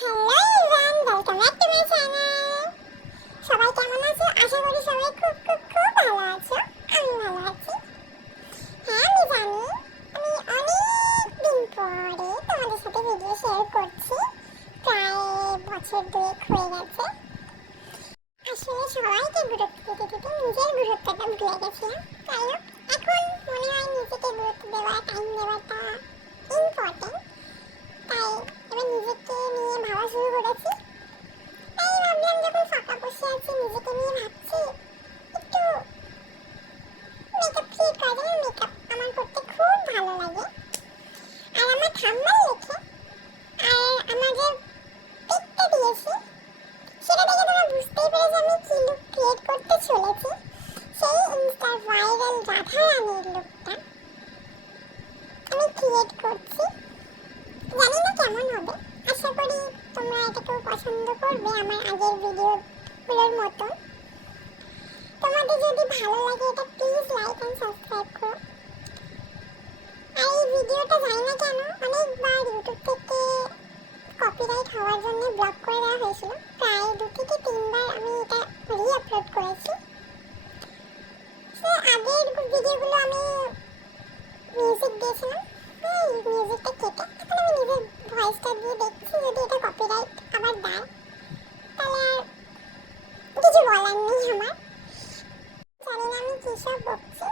Hello everyone, welcome back to my channel. সবাই কেমন আছো? আশা করি সবাই খুব খুব খুব ভালো আছো। আমি ভালো আছি। হ্যাঁ, আমি জানি আমি অনেক দিন পরে তোমাদের সাথে ভিডিও শেয়ার করছি। প্রায় বছর দুয়েক হয়ে গেছে। আসলে সবাইকে গুরুত্ব দিতে দিতে নিজের গুরুত্বটা ভুলে গেছিলাম। তাই হোক, এখন মনে হয় নিজেকে গুরুত্ব দেওয়া, টাইম দেওয়াটা ইম্পর্টেন্ট। তাই এবার নিজেকে নিয়ে ভাবা শুরু করেছি। তাই ভাবলাম যখন ফাঁকা বসে আছি নিজেকে নিয়ে ভাবছি একটু মেকআপ ক্রিয়েট করা যায়। মেকআপ আমার করতে খুব ভালো লাগে। আর আমার থাম্বনেল লিখে আর আমার যে পিকটা দিয়েছি সেটা দেখে তোমরা বুঝতেই পেরেছো আমি কি লুক ক্রিয়েট করতে চলেছি। সেই ইনস্টার ভাইরাল রাধা রানীর লুকটা আমি ক্রিয়েট করছি। জানি না কেমন হবে, আশা করি তোমরা এটাকেও পছন্দ করবে আমার আগের ভিডিওগুলোর মতো। তোমাদের যদি ভালো লাগে এটা প্লিজ লাইক এন্ড সাবস্ক্রাইব করো। আর এই ভিডিওটা জানি না কেন অনেকবার ইউটিউব থেকে কপিরাইট হওয়ার জন্য ব্লক করে দেওয়া হয়েছিল। প্রায় 2 থেকে 3 বার আমি এটা রি-আপলোড করেছি। আগের ভিডিওগুলো আমি মিউজিক দিয়েছিলাম, এই মিউজিকটা কেটে এখন আমি নিজের ভয়েসটা দিয়ে দেখছি যদি এটা কপিরাইট আবার দেয় তাহলে আর কিছু বলার নেই আমার। জানি না আমি কী সব বকছি,